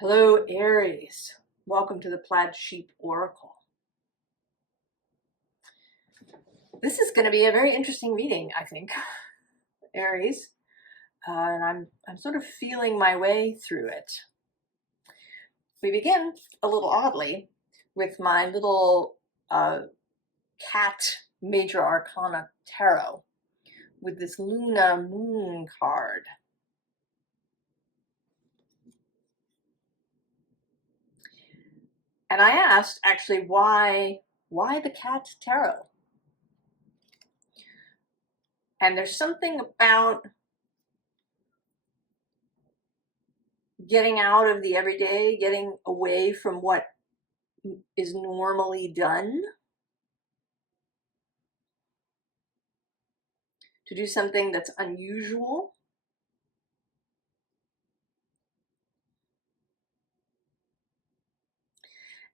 Hello, Aries. Welcome to the Plaid Sheep Oracle. This is going to be a very interesting reading, I think, Aries, and I'm sort of feeling my way through it. We begin a little oddly with my little cat Major Arcana Tarot with this Luna Moon card. And I asked, actually, why the cat tarot? And there's something about getting out of the everyday, getting away from what is normally done, to do something that's unusual.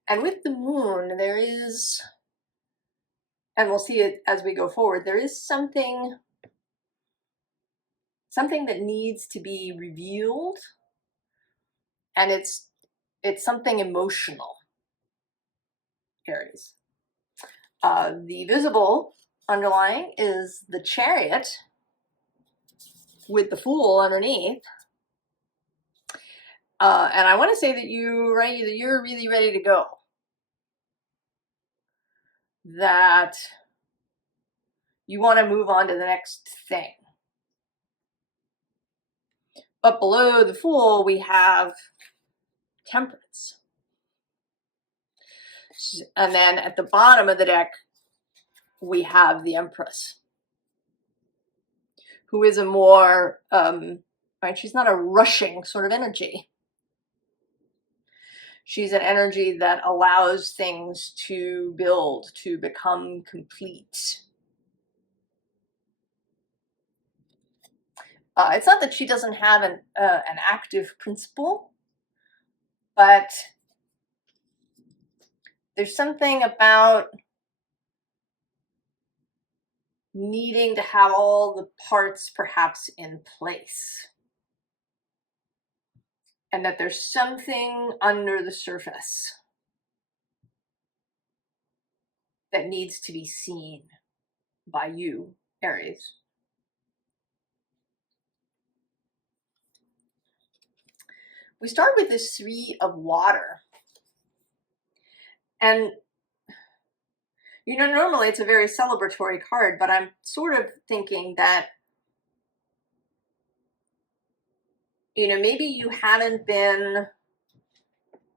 And with the moon, there is, and we'll see it as we go forward, there is something that needs to be revealed, and it's something emotional, Aries. The visible underlying is the Chariot with the Fool underneath. And I want to say that you're really ready to go. That you want to move on to the next thing. But below the Fool, we have Temperance. And then at the bottom of the deck, we have the Empress, who is a more, right, she's not a rushing sort of energy. She's an energy that allows things to build, to become complete. It's not that she doesn't have an active principle, but there's something about needing to have all the parts perhaps in place. And that there's something under the surface that needs to be seen by you, Aries. We start with this Three of Water. And, you know, normally it's a very celebratory card, but I'm sort of thinking that, you know, maybe you haven't been,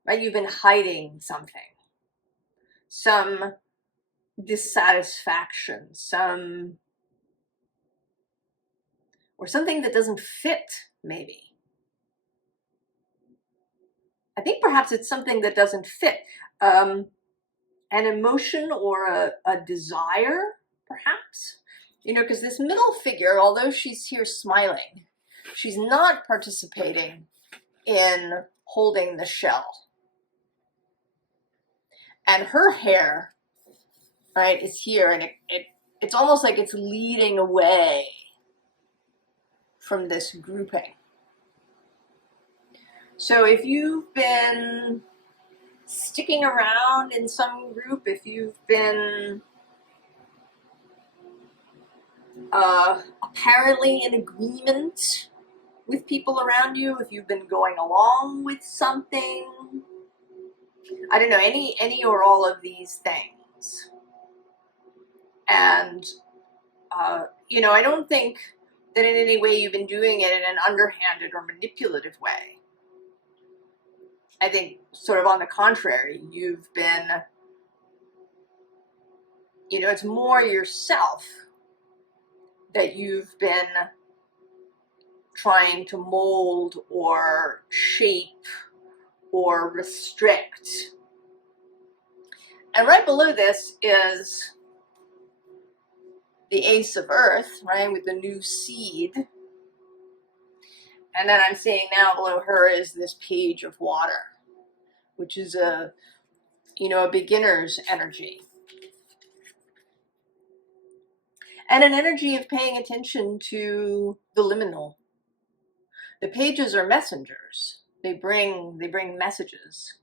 right, you've been hiding something, some dissatisfaction, or something that doesn't fit, maybe. I think perhaps it's something that doesn't fit. An emotion or a desire, perhaps. You know, because this middle figure, although she's here smiling, she's not participating in holding the shell. And her hair, right, is here, and it's almost like it's leading away from this grouping. So if you've been sticking around in some group, if you've been apparently in agreement with people around you, if you've been going along with something, I don't know, any or all of these things. And, you know, I don't think that in any way you've been doing it in an underhanded or manipulative way. I think sort of on the contrary, you've been, you know, it's more yourself that you've been trying to mold or shape or restrict. And right below this is the Ace of Earth, right, with the new seed. And then I'm seeing now below her is this Page of Water, which is a, you know, a beginner's energy. And an energy of paying attention to the liminal. The pages are messengers. They bring messages.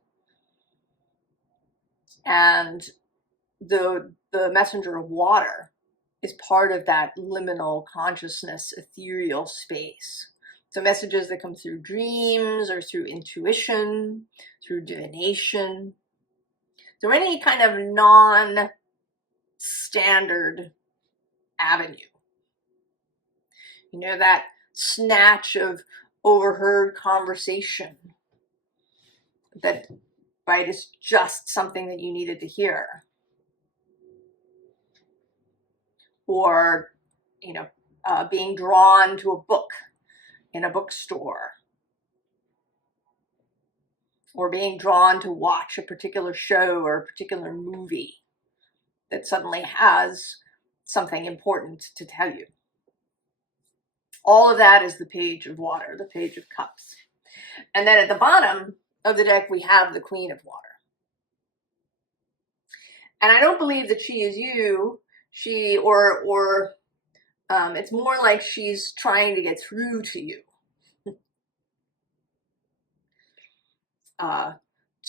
And the messenger of water is part of that liminal consciousness, ethereal space. So messages that come through dreams or through intuition, through divination, through any kind of non-standard avenue. You know, that snatch of overheard conversation that, right, is just something that you needed to hear. Or, you know, being drawn to a book in a bookstore, or being drawn to watch a particular show or a particular movie that suddenly has something important to tell you. All of that is the page of water, the page of cups. And then at the bottom of the deck, we have the Queen of Water. And I don't believe that she is you. It's more like she's trying to get through to you.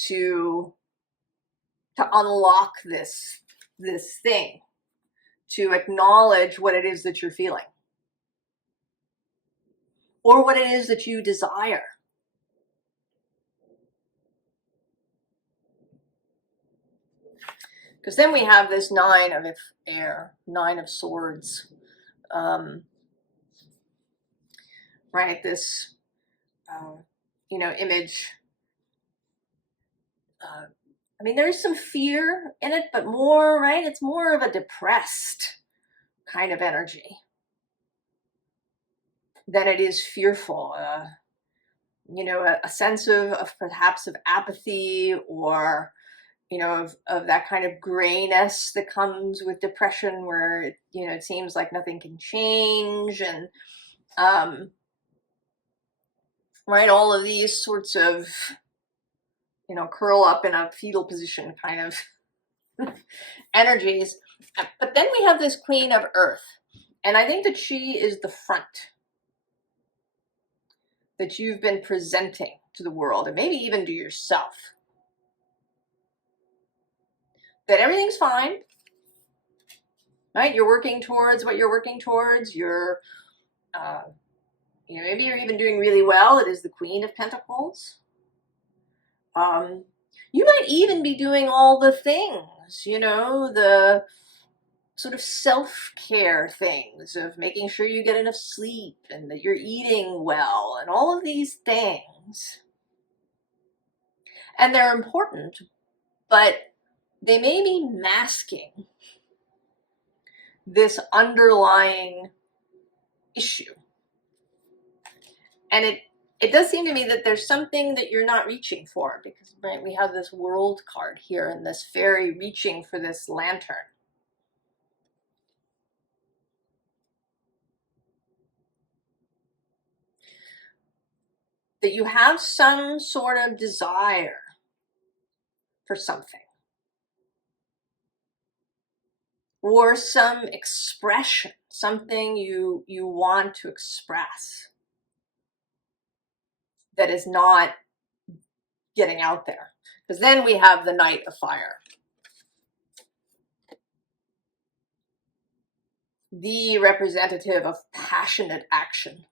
To unlock this thing, to acknowledge what it is that you're feeling, or what it is that you desire. Because then we have this Nine of Swords, right? This, image. I mean, there's some fear in it, but more, right? It's more of a depressed kind of energy than it is fearful. A sense of perhaps of apathy, or, of that kind of grayness that comes with depression, where, it seems like nothing can change. And, right, all of these sorts of, curl up in a fetal position kind of energies. But then we have this Queen of Earth. And I think that she is the front that you've been presenting to the world, and maybe even to yourself. That everything's fine, right? You're working towards what you're working towards. You're, maybe you're even doing really well. It is the Queen of Pentacles. You might even be doing all the things, the sort of self-care things of making sure you get enough sleep and that you're eating well and all of these things. And they're important, but they may be masking this underlying issue. And it does seem to me that there's something that you're not reaching for, because, right, we have this World card here and this fairy reaching for this lantern. That you have some sort of desire for something, or some expression, something you want to express that is not getting out there. Because then we have the Knight of Fire. The representative of passionate action.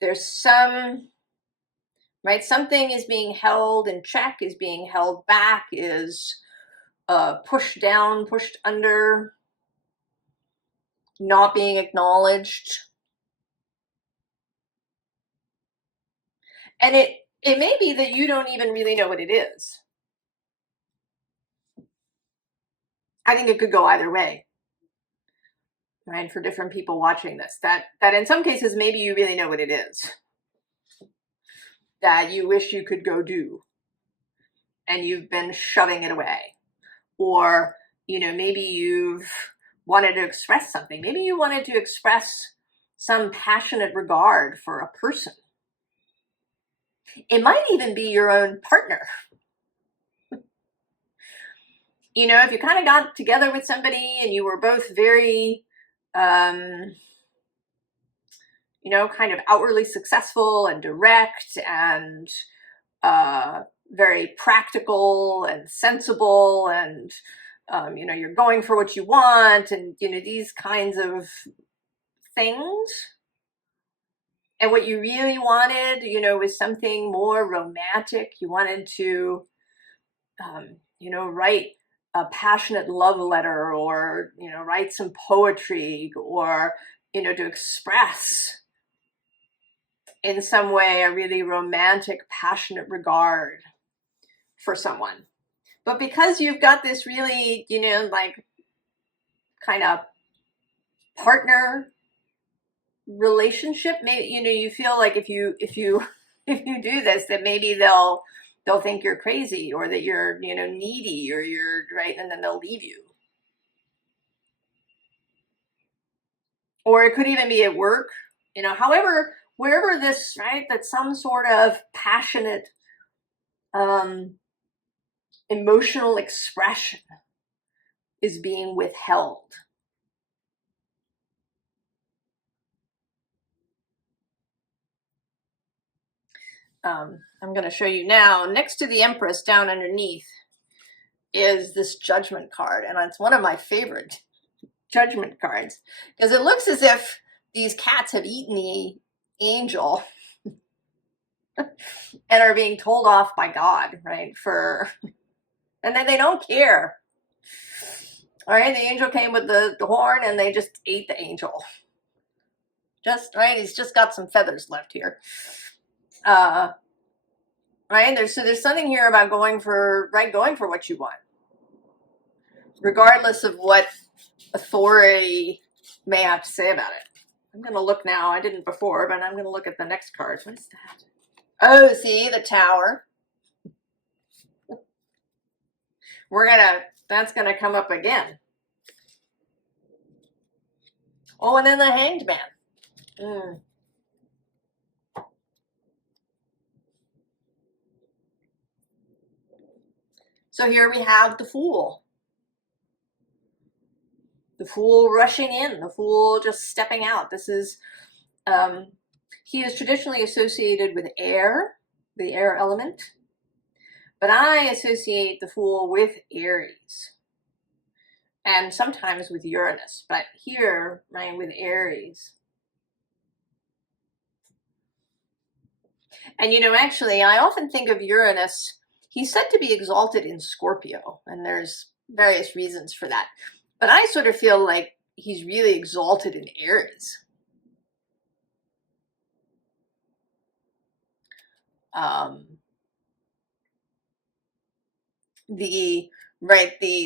There's some, right, something is being held in check, is being held back, is pushed down, pushed under, not being acknowledged. And it may be that you don't even really know what it is. I think it could go either way, right? For different people watching this, that in some cases, maybe you really know what it is that you wish you could go do, and you've been shoving it away. Or, maybe you've wanted to express something. Maybe you wanted to express some passionate regard for a person. It might even be your own partner. If you kind of got together with somebody and you were both very you know, kind of outwardly successful and direct and very practical and sensible, and you know, you're going for what you want, and you know, these kinds of things. And what you really wanted, you know, was something more romantic. You wanted to, you know, write a passionate love letter, or you know, write some poetry, or you know, to express in some way a really romantic, passionate regard for someone. But because you've got this really, you know, like kind of partner relationship, maybe, you know, you feel like if you if you do this, that maybe they'll think you're crazy, or that you're, you know, needy, or you're right, and then they'll leave you. Or it could even be at work, you know, however, wherever this, right, that some sort of passionate emotional expression is being withheld. I'm going to show you now, next to the Empress, down underneath, is this Judgment card, and it's one of my favorite Judgment cards, because it looks as if these cats have eaten the angel and are being told off by God, right, for, and then they don't care. All right, the angel came with the horn, and they just ate the angel. Just, right, he's just got some feathers left here. Right, there's something here about going for what you want, regardless of what authority may have to say about it. I'm going to look now. I didn't before, but I'm going to look at the next card. What's that? Oh, see, the Tower. That's going to come up again. Oh, and then the Hanged Man. So here we have the Fool. The Fool rushing in, the Fool just stepping out. This is, he is traditionally associated with air, the air element, but I associate the Fool with Aries, and sometimes with Uranus, but here, right, with Aries. And you know, actually, I often think of Uranus, he's said to be exalted in Scorpio, and there's various reasons for that. But I sort of feel like he's really exalted in Aries.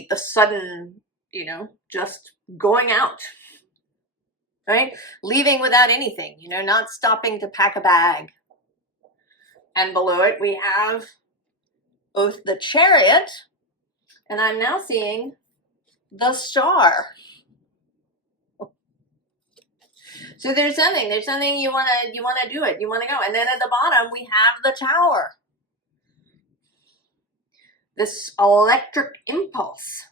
The sudden, you know, just going out, right? Leaving without anything, you know, not stopping to pack a bag. And below it, we have both the Chariot, and I'm now seeing the Star. So there's something you want to do it, you want to go. And then at the bottom, we have the Tower. This electric impulse.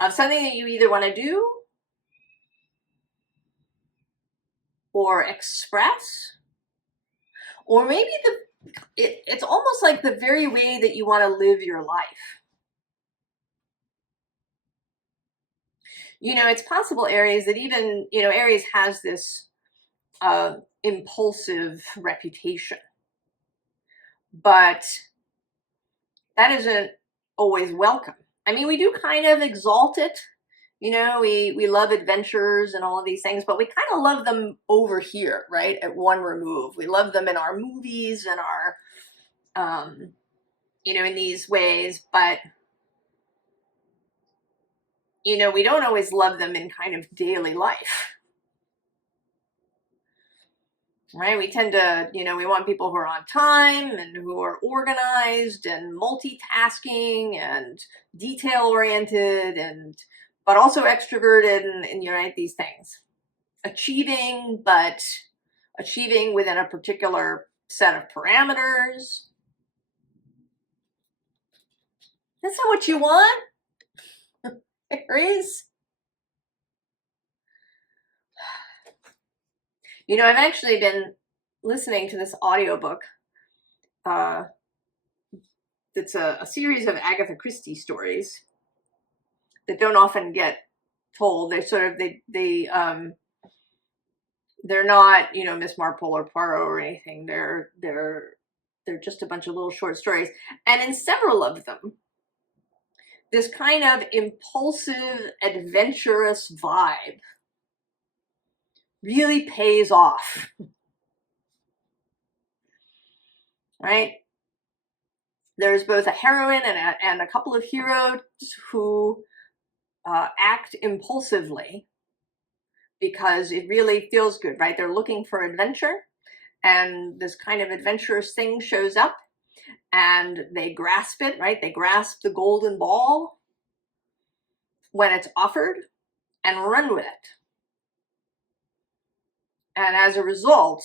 Of something that you either want to do or express, or maybe it's almost like the very way that you want to live your life. You know, it's possible, Aries, that even, you know, Aries has this impulsive reputation, but that isn't always welcome. I mean, we do kind of exalt it. You know, we love adventures and all of these things, but we kind of love them over here, right? At one remove. We love them in our movies and our, you know, in these ways, but, you know, we don't always love them in kind of daily life. Right? We tend to, you know, we want people who are on time and who are organized and multitasking and detail-oriented, and but also extroverted, and you know, right, these things. Achieving, but achieving within a particular set of parameters. That's not what you want, Aries. You know, I've actually been listening to this audiobook. It's a series of Agatha Christie stories that don't often get told. They're sort of they're not, you know, Miss Marple or Poirot or anything. They're just a bunch of little short stories, and in several of them, this kind of impulsive, adventurous vibe really pays off, right? There's both a heroine and a couple of heroes who act impulsively because it really feels good, right? They're looking for adventure, and this kind of adventurous thing shows up, and they grasp it, right? They grasp the golden ball when it's offered and run with it. And as a result,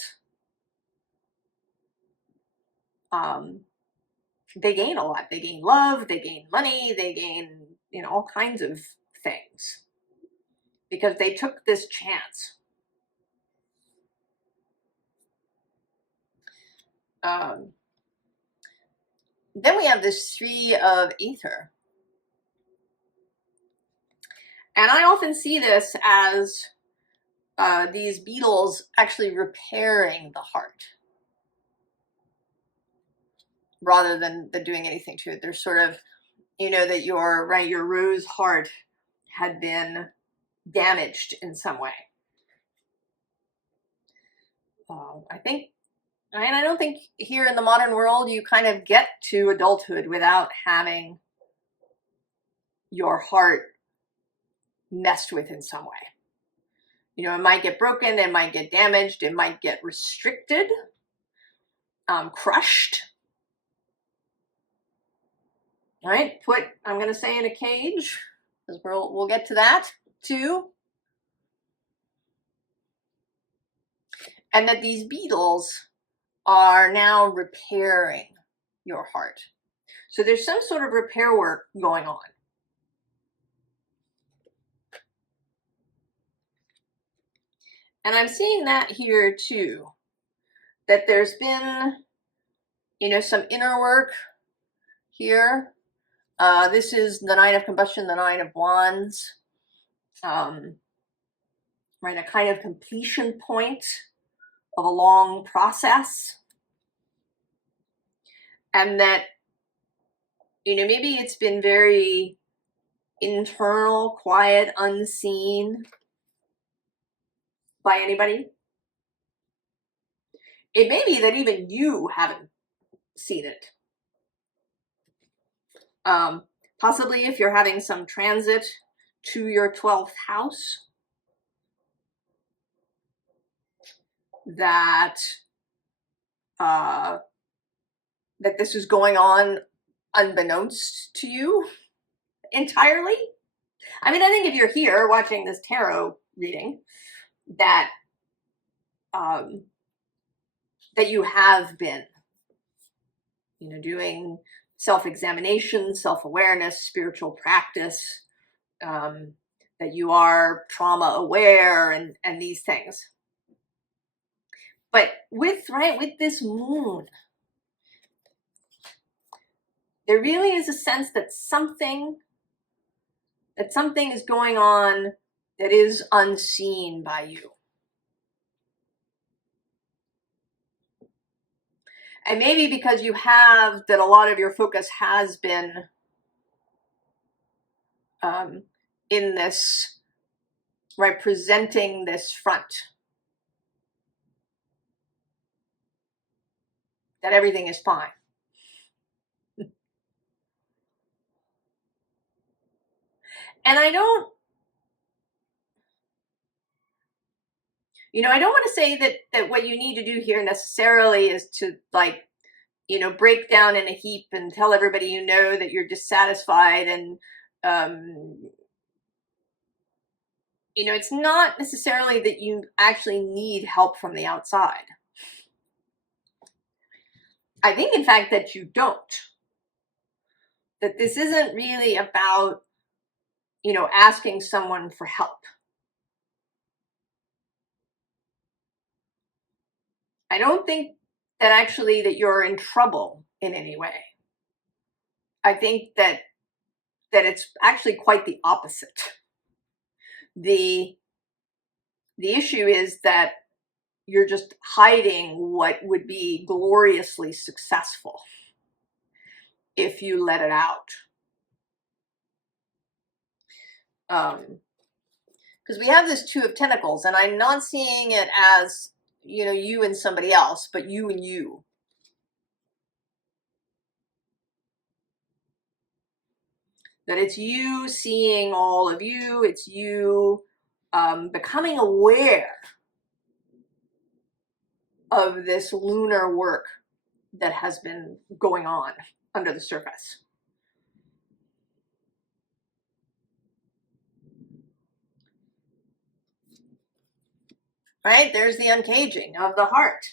they gain a lot. They gain love, they gain money, they gain, you know, all kinds of things because they took this chance. Then we have this 3 of Ether. And I often see this as these beetles actually repairing the heart rather than doing anything to it. They're sort of, you know, that your rose heart had been damaged in some way. I think, and I don't think here in the modern world you kind of get to adulthood without having your heart messed with in some way. You know, it might get broken, it might get damaged, it might get restricted, crushed. All right, I'm going to say in a cage, because we'll get to that too. And that these beetles are now repairing your heart. So there's some sort of repair work going on. And I'm seeing that here too, that there's been, you know, some inner work here. This is the 9 of Combustion, the 9 of Wands. Right, a kind of completion point of a long process. And that, you know, maybe it's been very internal, quiet, unseen by anybody. It may be that even you haven't seen it. Possibly if you're having some transit to your 12th house, that that this is going on unbeknownst to you entirely. I mean, I think if you're here watching this tarot reading, that that you have been, you know, doing self-examination, self-awareness, spiritual practice, that you are trauma aware and these things. But with this moon, there really is a sense that something is going on that is unseen by you. And maybe because you have, that a lot of your focus has been in this, right, presenting this front. That everything is fine. And I don't, you know, I don't want to say that what you need to do here necessarily is to, like, you know, break down in a heap and tell everybody you know that you're dissatisfied and, you know, it's not necessarily that you actually need help from the outside. I think, in fact, that you don't. that this isn't really about, you know, asking someone for help. I don't think that actually that you're in trouble in any way. I think that it's actually quite the opposite. The issue is that you're just hiding what would be gloriously successful if you let it out. Because we have this Two of Pentacles, and I'm not seeing it as, you know, you and somebody else, but you and you. That it's you seeing all of you, it's you becoming aware of this lunar work that has been going on under the surface. Right? There's the uncaging of the heart.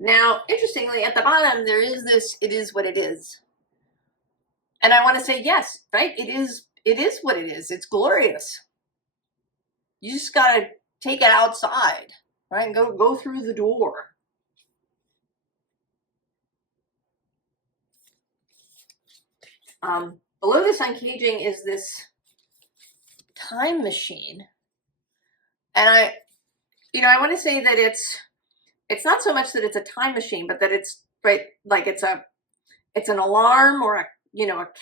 Now, interestingly, at the bottom, there is this, it is what it is. And I want to say, yes, right? It is what it is. It's glorious. You just got to take it outside, right? Go through the door. Below this uncaging is this time machine. And I want to say that it's not so much that it's a time machine, but that it's, right, like it's an alarm or a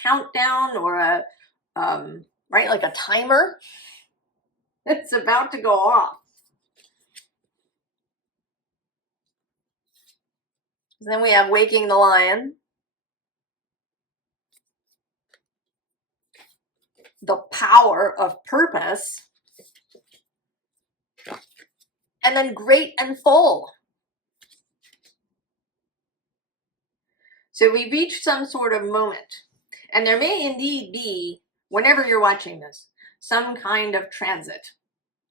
countdown or a right, like a timer. It's about to go off. Then we have Waking the Lion, the power of purpose, and then Great and Full. So we reached some sort of moment, and there may indeed be, whenever you're watching this, some kind of transit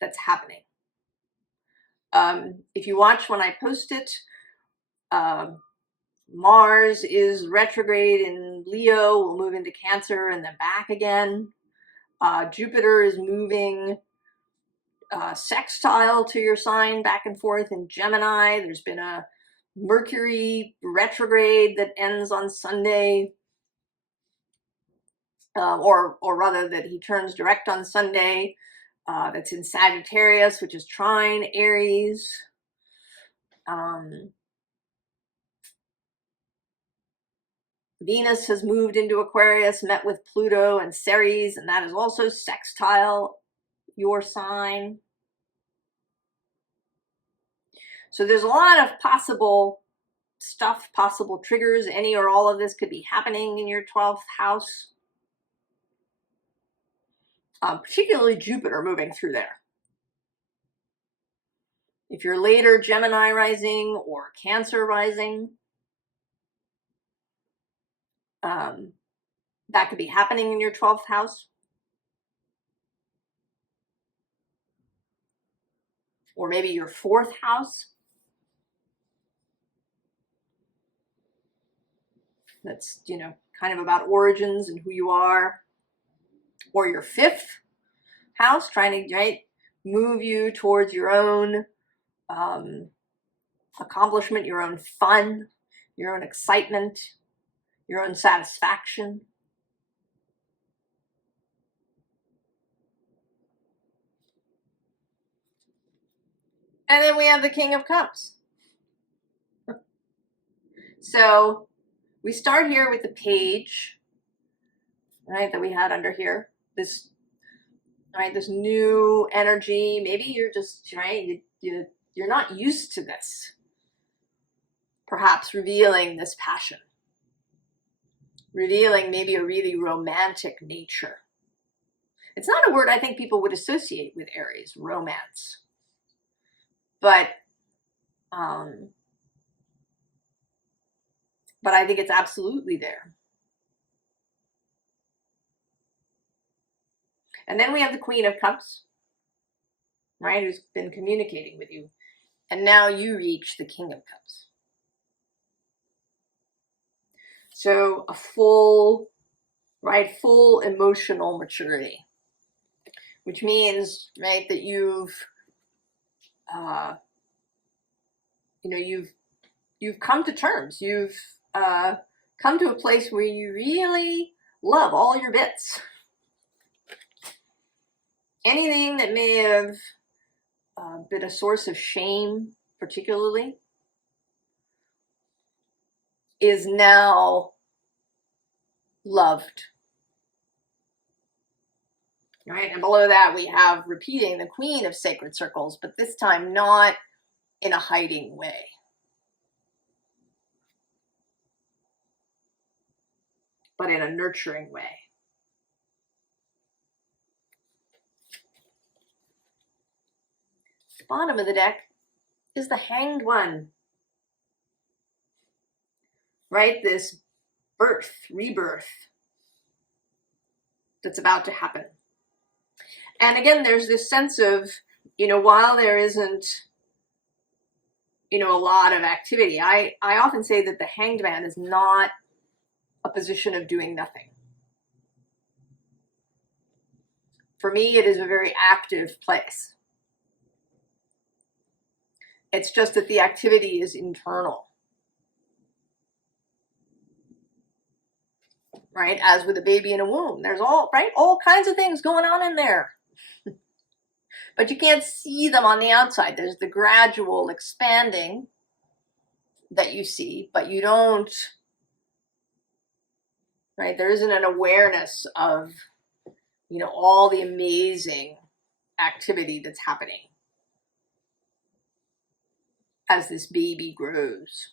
that's happening. If you watch when I post it, Mars is retrograde in Leo, will move into Cancer and then back again. Jupiter is moving sextile to your sign back and forth in Gemini. There's been a Mercury retrograde that ends on Sunday, or rather that he turns direct on Sunday. That's in Sagittarius, which is trine Aries. Venus has moved into Aquarius, met with Pluto and Ceres, and that is also sextile your sign. So there's a lot of possible stuff, possible triggers. Any or all of this could be happening in your 12th house. Particularly Jupiter moving through there. If you're later Gemini rising or Cancer rising, that could be happening in your 12th house. Or maybe your 4th house. That's, kind of about origins and who you are. Or your 5th house, trying to, right, move you towards your own accomplishment, your own fun, your own excitement, your own satisfaction. And then we have the King of Cups. So we start here with the page, right, that we had under here. This, right, this new energy. Maybe you're just, right, you're not used to this. Perhaps revealing this passion. Revealing maybe a really romantic nature. It's not a word I think people would associate with Aries, romance. But I think it's absolutely there. And then we have the Queen of Cups, right, who's been communicating with you. And now you reach the King of Cups. So a full, right, full emotional maturity, which means, right, that you've, you know, you've come to terms. You've come to a place where you really love all your bits. Anything that may have been a source of shame, particularly, is now loved. Right? And below that we have repeating the Queen of Sacred Circles, but this time not in a hiding way. But in a nurturing way. Bottom of the deck is the Hanged One. Right? This birth, rebirth that's about to happen. And again, there's this sense of, you know, while there isn't, you know, a lot of activity, I often say that the Hanged Man is not a position of doing nothing. For me, it is a very active place. It's just that the activity is internal. Right? As with a baby in a womb, there's all kinds of things going on in there. But you can't see them on the outside. There's the gradual expanding that you see, but you don't, right? There isn't an awareness of, you know, all the amazing activity that's happening as this baby grows.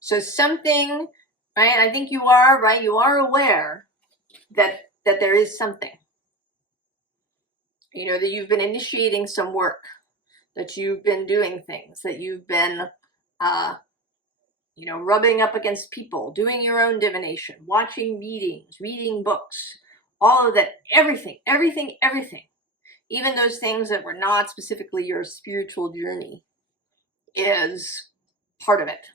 So something, right? I think you are, right? You are aware that there is something. You know, that you've been initiating some work, that you've been doing things, that you've been, you know, rubbing up against people, doing your own divination, watching meetings, reading books, all of that, everything. Even those things that were not specifically your spiritual journey is part of it.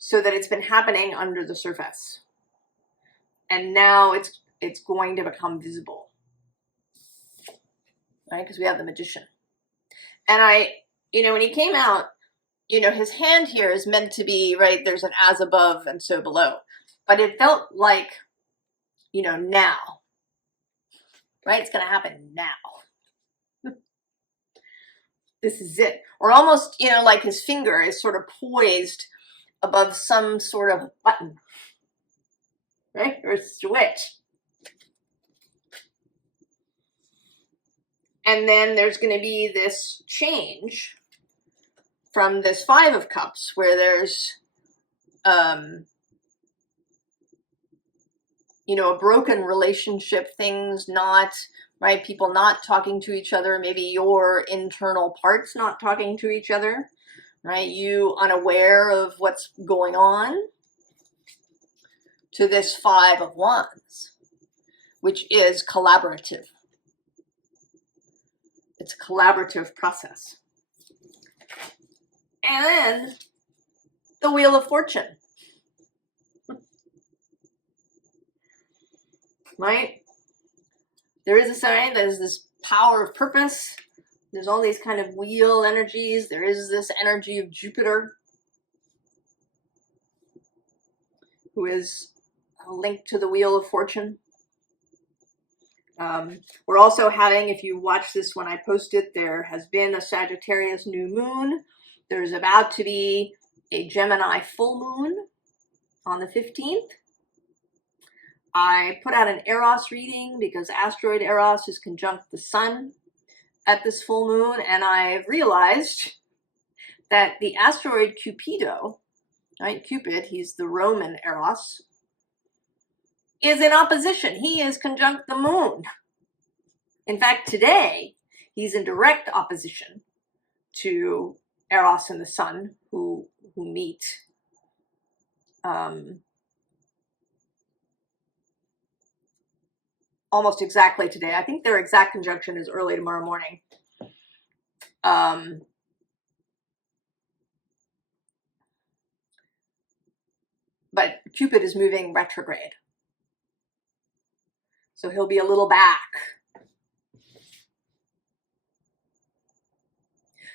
So that it's been happening under the surface. And now it's going to become visible. Right? Because we have the Magician. And you know, when he came out, you know, his hand here is meant to be, right, there's an as above and so below. But it felt like, you know, now. Right? It's going to happen now. This is it. Or almost, you know, like his finger is sort of poised above some sort of button. Right? Or a switch. And then there's going to be this change from this Five of Cups, where there's, you know, a broken relationship, things not, right, people not talking to each other, maybe your internal parts not talking to each other, right, you unaware of what's going on, to this Five of Wands, which is collaborative. It's a collaborative process. And then the Wheel of Fortune. Right? There is a sign, there's this power of purpose. There's all these kind of wheel energies. There is this energy of Jupiter, who is linked to the Wheel of Fortune. We're also having, if you watch this when I post it, there has been a Sagittarius new moon. There's about to be a Gemini full moon on the 15th. I put out an Eros reading because asteroid Eros is conjunct the sun at this full moon, and I've realized that the asteroid Cupido, right, Cupid, he's the Roman Eros, is in opposition. He is conjunct the moon. In fact, today, he's in direct opposition to Eros and the sun, who meet almost exactly today. I think their exact conjunction is early tomorrow morning. but Cupid is moving retrograde. So he'll be a little back.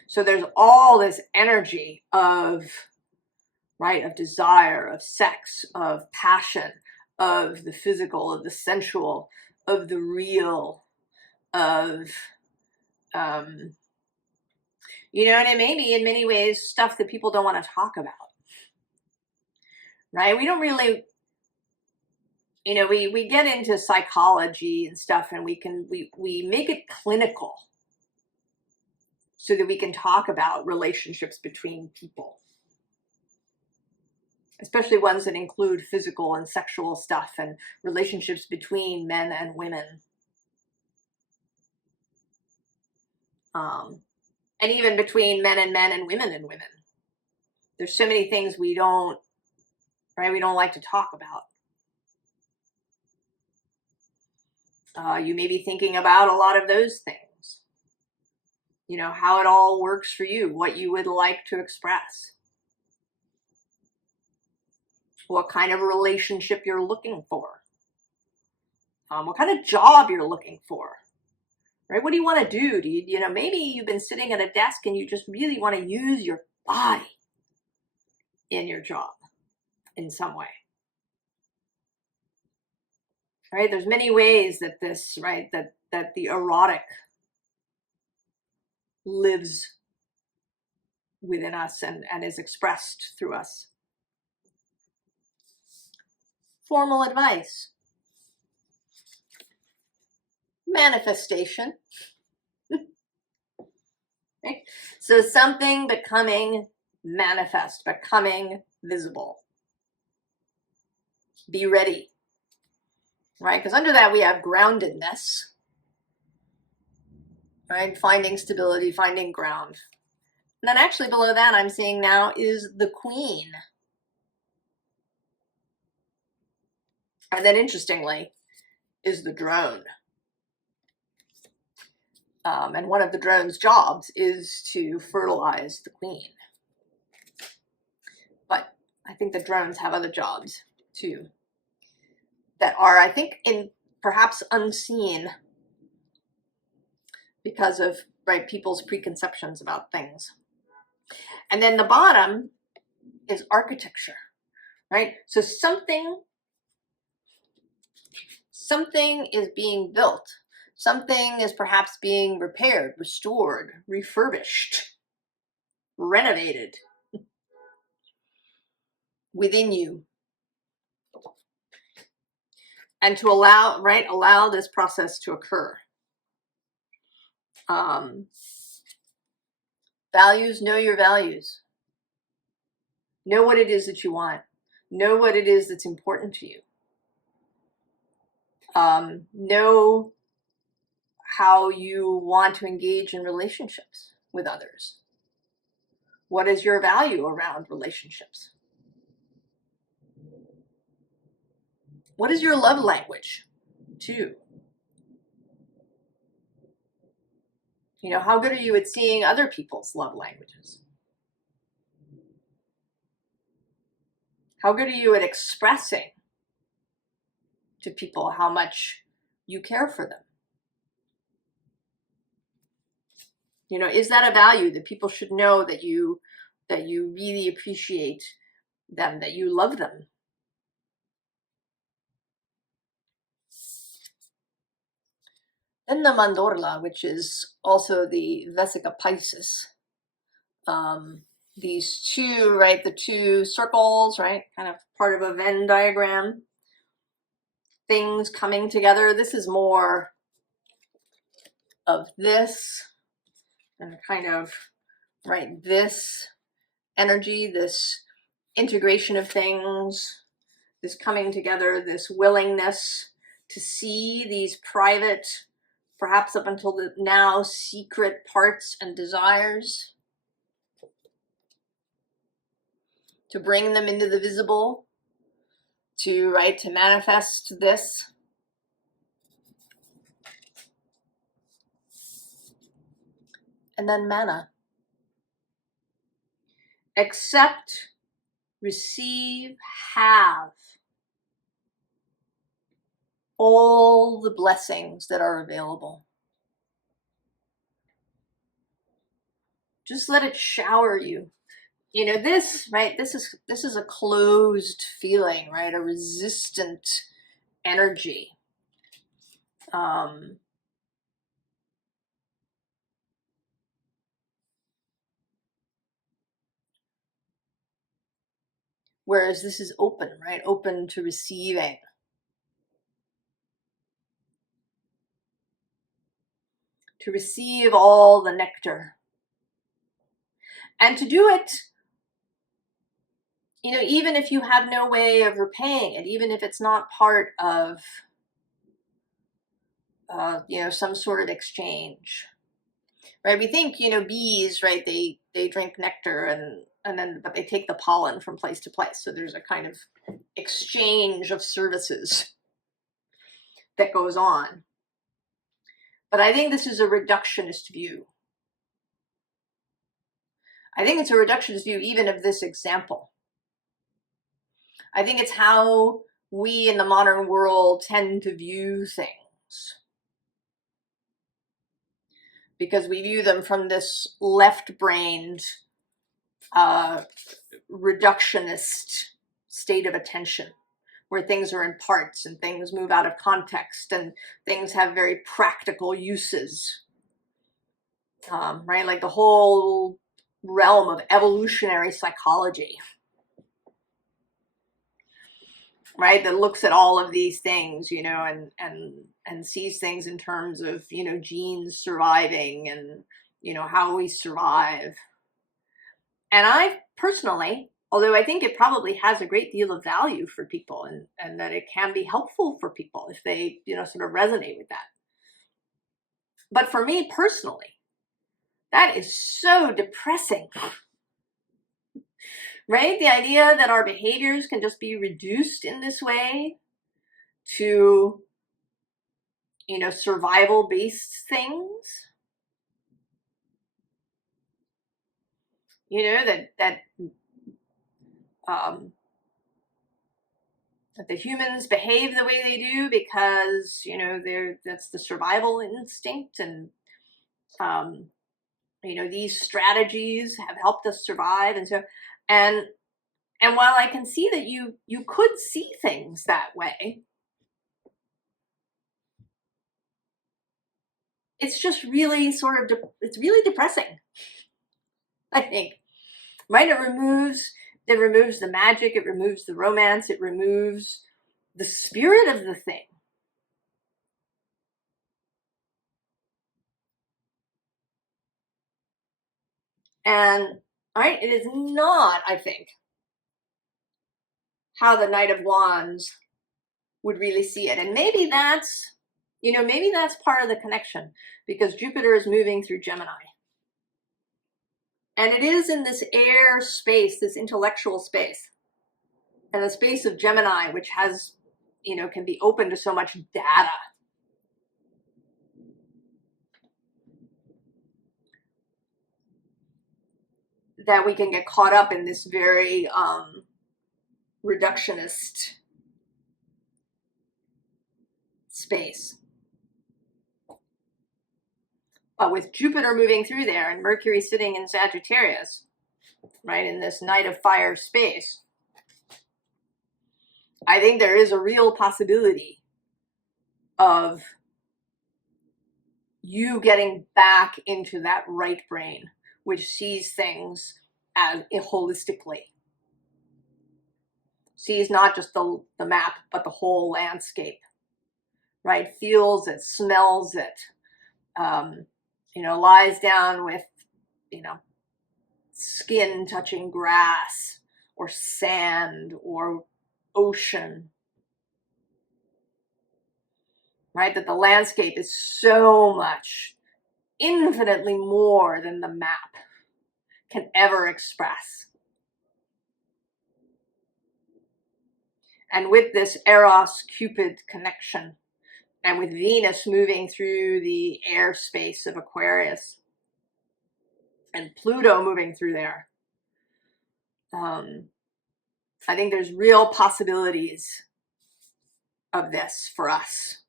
So there's all this energy of, right, of desire, of sex, of passion, of the physical, of the sensual, of the real, of, you know, and it may be in many ways stuff that people don't want to talk about, right? We don't really, you know, we get into psychology and stuff, and we make it clinical so that we can talk about relationships between people, especially ones that include physical and sexual stuff and relationships between men and women. And even between men and women and women. There's so many things we don't, right, we don't like to talk about. You may be thinking about a lot of those things. You know, how it all works for you, what you would like to express, what kind of relationship you're looking for, what kind of job you're looking for, right? What do you want to do? You know, maybe you've been sitting at a desk and you just really want to use your body in your job in some way. Right? There's many ways that this, right, that the erotic lives within us and is expressed through us. Formal advice. Manifestation. Right? So something becoming manifest, becoming visible. Be ready. Right? Because under that we have groundedness. Right? Finding stability, finding ground. And then actually below that I'm seeing now is the Queen. And then interestingly is the drone. And one of the drone's jobs is to fertilize the Queen. But I think the drones have other jobs too that are, I think, in perhaps unseen because of, right, people's preconceptions about things. And then the bottom is architecture, right? So something is being built. Something is perhaps being repaired, restored, refurbished, renovated within you. And to allow this process to occur. Values, know your values. Know what it is that you want. Know what it is that's important to you. Know how you want to engage in relationships with others. What is your value around relationships? What is your love language, too? You know, how good are you at seeing other people's love languages? How good are you at expressing to people how much you care for them? You know, is that a value that people should know that you really appreciate them, that you love them? Then the mandorla, which is also the Vesica Pisces. These two, right, the two circles, right, kind of part of a Venn diagram. Things coming together. This is more of this and kind of, right, this energy, this integration of things, this coming together, this willingness to see these private, perhaps up until now, secret parts and desires, to bring them into the visible, to, right, to manifest this. And then mana. Accept receive, have all the blessings that are available. Just let it shower you. You know, this, right, this is a closed feeling, right? A resistant energy. Whereas this is open, right? Open to receiving. To receive all the nectar. And to do it, you know, even if you have no way of repaying it, even if it's not part of, you know, some sort of exchange, right? We think, you know, bees, right? They drink nectar and then but they take the pollen from place to place. So there's a kind of exchange of services that goes on. But I think this is a reductionist view. I think it's a reductionist view even of this example. I think it's how we in the modern world tend to view things. Because we view them from this left-brained, reductionist state of attention, where things are in parts and things move out of context and things have very practical uses. Right? Like the whole realm of evolutionary psychology, right? That looks at all of these things, you know, and sees things in terms of, you know, genes surviving and, you know, how we survive. And I personally, although I think it probably has a great deal of value for people and that it can be helpful for people if they, you know, sort of resonate with that. But for me personally, that is so depressing. Right? The idea that our behaviors can just be reduced in this way to, you know, survival-based things. You know, that the humans behave the way they do because, you know, that's the survival instinct, and you know, these strategies have helped us survive, and so and while I can see that you could see things that way, it's just really sort of it's really depressing, I think. Right? It removes the magic, it removes the romance, it removes the spirit of the thing. And right, it is not, I think, how the Knight of Wands would really see it. And maybe that's, you know, maybe that's part of the connection, because Jupiter is moving through Gemini. And it is in this air space, this intellectual space, and the space of Gemini, which has, you know, can be open to so much data. That we can get caught up in this very reductionist space. But with Jupiter moving through there and Mercury sitting in Sagittarius, right, in this Night of Fire space, I think there is a real possibility of you getting back into that right brain, which sees things as holistically. Sees not just the map, but the whole landscape, right? Feels it, smells it, you know, lies down with, you know, skin touching grass or sand or ocean, right? That the landscape is so much, infinitely more than the map can ever express. And with this Eros-Cupid connection, and with Venus moving through the airspace of Aquarius, and Pluto moving through there, I think there's real possibilities of this for us.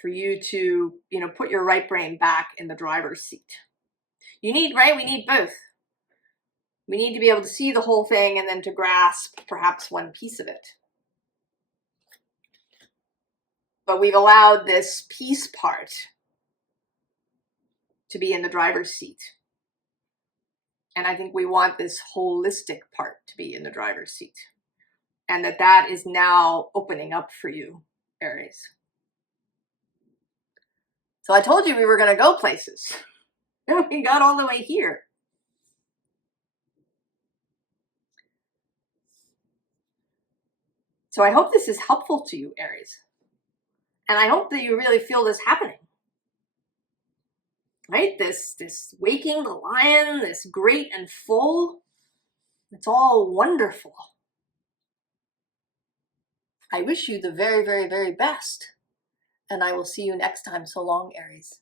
For you to, put your right brain back in the driver's seat. You need, right? We need both. We need to be able to see the whole thing and then to grasp perhaps one piece of it. But we've allowed this piece part to be in the driver's seat. And I think we want this holistic part to be in the driver's seat. And that is now opening up for you, Aries. So I told you we were going to go places. And we got all the way here. So I hope this is helpful to you, Aries. And I hope that you really feel this happening. Right? This waking the lion, this great and full, it's all wonderful. I wish you the very, very, very best. And I will see you next time. So long, Aries.